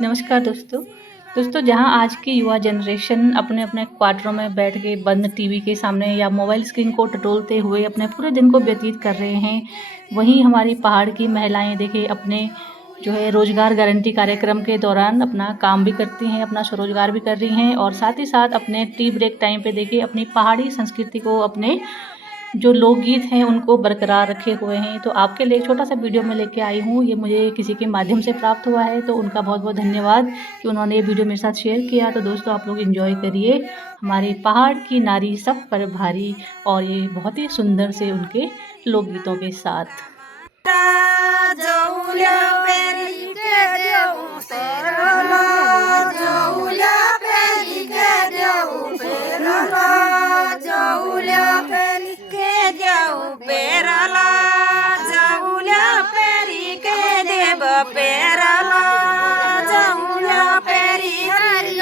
नमस्कार दोस्तों। जहाँ आज की युवा जनरेशन अपने अपने क्वार्टरों में बैठ के बंद टीवी के सामने या मोबाइल स्क्रीन को टटोलते हुए अपने पूरे दिन को व्यतीत कर रहे हैं, वहीं हमारी पहाड़ की महिलाएं देखिए अपने जो है रोजगार गारंटी कार्यक्रम के दौरान अपना काम भी करती हैं, अपना स्वरोजगार भी कर रही हैं और साथ ही साथ अपने टी ब्रेक टाइम पे देखिए अपनी पहाड़ी संस्कृति को अपने जो लोकगीत हैं उनको बरकरार रखे हुए हैं। तो आपके लिए एक छोटा-सा वीडियो मैं लेके आई हूँ, ये मुझे किसी के माध्यम से प्राप्त हुआ है, तो उनका बहुत-बहुत धन्यवाद कि उन्होंने ये वीडियो मेरे साथ शेयर किया। तो दोस्तों आप लोग एन्जॉय करिए, हमारे पहाड़ की नारी सब पर भारी और ये बहुत ही सुंदर से उनके लोकगीतों के साथ। पेरला जाऊल्या पेरी हरी हरी जाऊल्या पेरी हरी हरी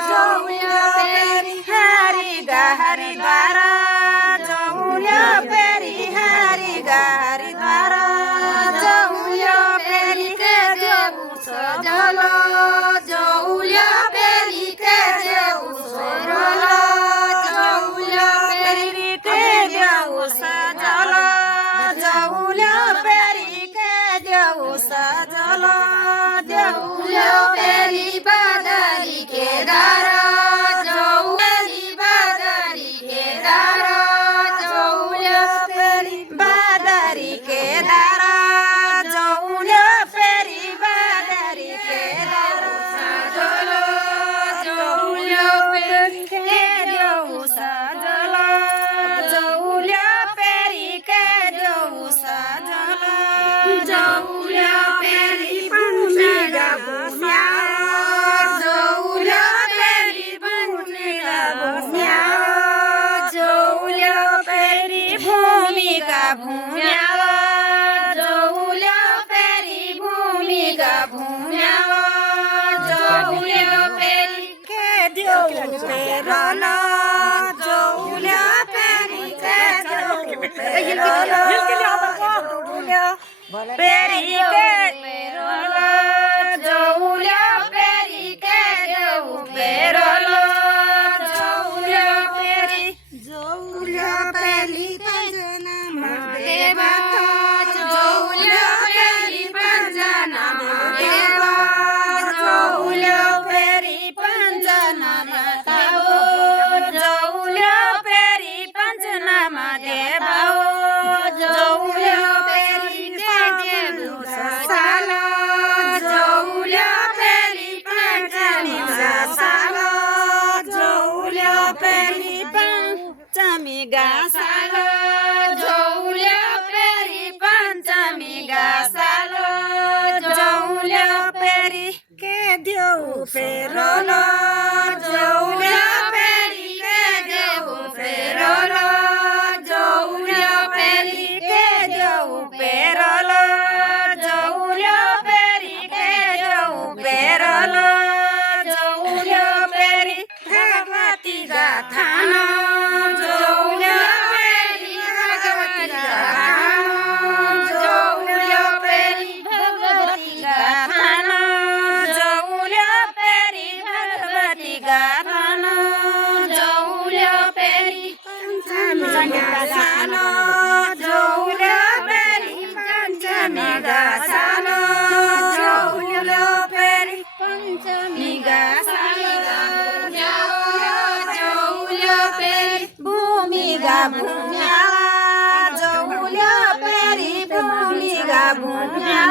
जाऊल्या पेरी हरी हरी जाऊल्या पेरी हरी हरी जाऊल्या पेरी के देऊ सजला जाऊल्या पेरी के देऊ सजला जाऊल्या पेरी के देऊ सजला जाऊल्या पेरी के देऊ सजला जाऊल्या पेरी बादरी के दारा जाऊली बादरी के दारा जाऊल्या पेरी बादरी के दारा जाऊल्या पेरी बादरी के दारा सजला जाऊल्या पेरी के देऊ सजला जाऊल्या पेरी के देऊ सजला जाऊल्या पेरी पुण्याला भूम्या जाऊल्या पेरी पुण्याला भूम्या जाऊल्या पेरी भूमिका भूम्या जाऊल्या पेरी भूमिका भूम्या जाऊल्या पेरी के देऊ पेरला जाऊल्या पेरी के देऊ पेरला पेरी के पेरला जाऊल्या पेरी के देऊ पेरला जाऊल्या पेरी जाऊल्या पेरी पंजना महादेवा जाऊल्या पेरी पंजना महादेवा जाऊल्या पेरी पंजना महादेवा जाऊल्या पेरी पंजना महादेवा जाऊल्या पेरी के देऊ साला जाऊल्या पेरी पंचमी साला जाऊल्या पेरी पंचमी गासाला जाऊल्या पेरी पंचमी गासाला जाऊल्या पेरी के देऊ पेरला जाऊल्या पेरी के देऊ पेरला जाऊल्या पेरी के देऊ पेरला जाऊल्या पेरी के देऊ पेरला जाऊल्या पेरी भगवती गाथाना जाऊल्या पेरी भगवती गाथाना जाऊल्या पेरी भगवती गाथाना जाऊल्या पेरी भगवती गाथाना जाऊल्या पेरी पंचमी गासाना जाऊल्या पेरी पंचमी गासाना जाऊल्या पेरी पंचमी गासाना जाऊल्या पेरी भूमिका भूम्या जाऊल्या पेरी भूमिका भूम्या